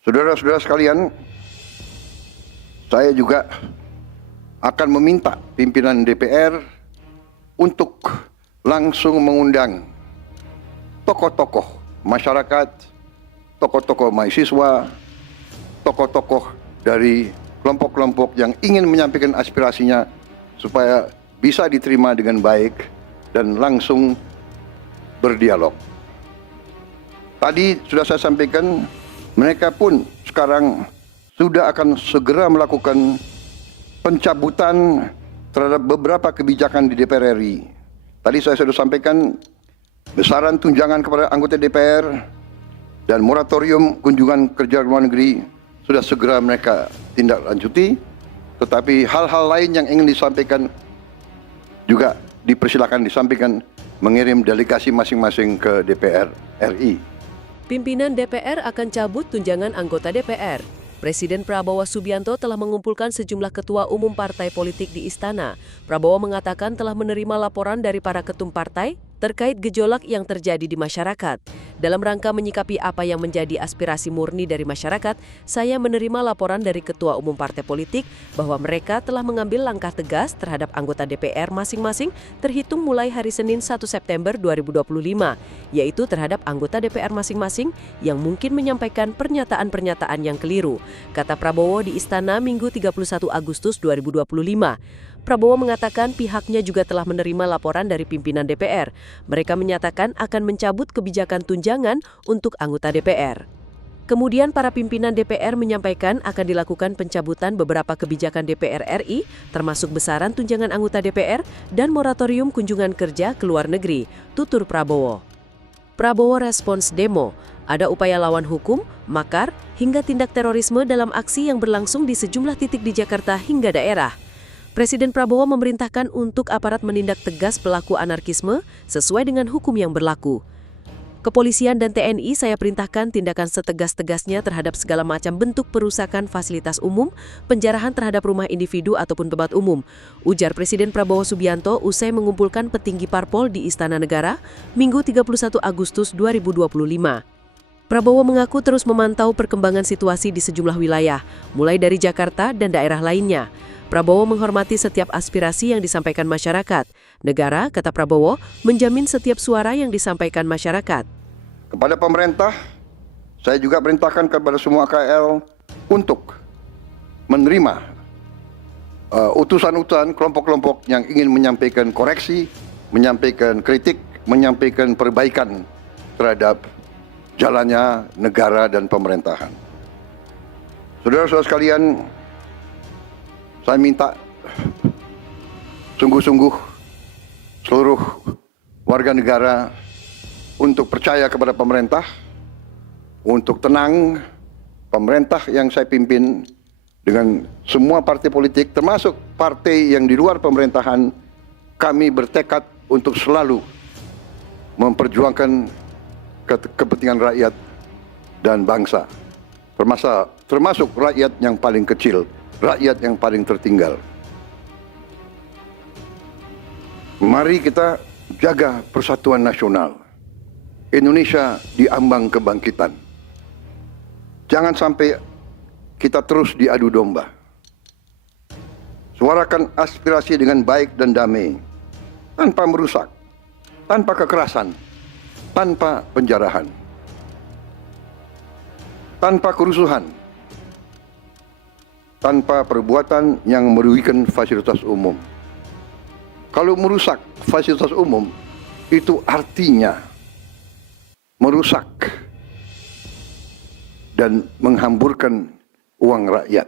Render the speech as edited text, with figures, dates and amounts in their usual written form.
Saudara-saudara sekalian, saya juga akan meminta pimpinan DPR untuk langsung mengundang tokoh-tokoh masyarakat, tokoh-tokoh mahasiswa, tokoh-tokoh dari kelompok-kelompok yang ingin menyampaikan aspirasinya supaya bisa diterima dengan baik dan langsung berdialog. Tadi sudah saya sampaikan, mereka pun sekarang sudah akan segera melakukan pencabutan terhadap beberapa kebijakan di DPR RI. Tadi saya sudah sampaikan besaran tunjangan kepada anggota DPR dan moratorium kunjungan kerja luar negeri sudah segera mereka tindak lanjuti. Tetapi hal-hal lain yang ingin disampaikan juga dipersilakan disampaikan, mengirim delegasi masing-masing ke DPR RI. Pimpinan DPR akan cabut tunjangan anggota DPR. Presiden Prabowo Subianto telah mengumpulkan sejumlah ketua umum partai politik di Istana. Prabowo mengatakan telah menerima laporan dari para ketum partai terkait gejolak yang terjadi di masyarakat. Dalam rangka menyikapi apa yang menjadi aspirasi murni dari masyarakat, saya menerima laporan dari ketua umum partai politik bahwa mereka telah mengambil langkah tegas terhadap anggota DPR masing-masing terhitung mulai hari Senin 1 September 2025, yaitu terhadap anggota DPR masing-masing yang mungkin menyampaikan pernyataan-pernyataan yang keliru, kata Prabowo di Istana Minggu 31 Agustus 2025. Prabowo mengatakan pihaknya juga telah menerima laporan dari pimpinan DPR. Mereka menyatakan akan mencabut kebijakan tunjangan untuk anggota DPR. Kemudian para pimpinan DPR menyampaikan akan dilakukan pencabutan beberapa kebijakan DPR RI, termasuk besaran tunjangan anggota DPR dan moratorium kunjungan kerja ke luar negeri, tutur Prabowo. Prabowo respons demo, ada upaya lawan hukum, makar, hingga tindak terorisme dalam aksi yang berlangsung di sejumlah titik di Jakarta hingga daerah. Presiden Prabowo memerintahkan untuk aparat menindak tegas pelaku anarkisme sesuai dengan hukum yang berlaku. Kepolisian dan TNI saya perintahkan tindakan setegas-tegasnya terhadap segala macam bentuk perusakan fasilitas umum, penjarahan terhadap rumah individu ataupun tempat umum, ujar Presiden Prabowo Subianto usai mengumpulkan petinggi parpol di Istana Negara, Minggu 31 Agustus 2025. Prabowo mengaku terus memantau perkembangan situasi di sejumlah wilayah, mulai dari Jakarta dan daerah lainnya. Prabowo menghormati setiap aspirasi yang disampaikan masyarakat. Negara, kata Prabowo, menjamin setiap suara yang disampaikan masyarakat. Kepada pemerintah, saya juga perintahkan kepada semua KL untuk menerima utusan-utusan kelompok-kelompok yang ingin menyampaikan koreksi, menyampaikan kritik, menyampaikan perbaikan terhadap jalannya negara dan pemerintahan. Saudara-saudara sekalian, saya minta sungguh-sungguh seluruh warga negara untuk percaya kepada pemerintah, untuk tenang. Pemerintah yang saya pimpin dengan semua partai politik, termasuk partai yang di luar pemerintahan, kami bertekad untuk selalu memperjuangkan kepentingan rakyat dan bangsa, termasuk rakyat yang paling kecil, rakyat yang paling tertinggal. Mari kita jaga persatuan nasional. Indonesia diambang kebangkitan. Jangan sampai kita terus diadu domba. Suarakan aspirasi dengan baik dan damai, tanpa merusak, tanpa kekerasan, tanpa penjarahan, tanpa kerusuhan, tanpa perbuatan yang merugikan fasilitas umum. Kalau merusak fasilitas umum, itu artinya merusak dan menghamburkan uang rakyat.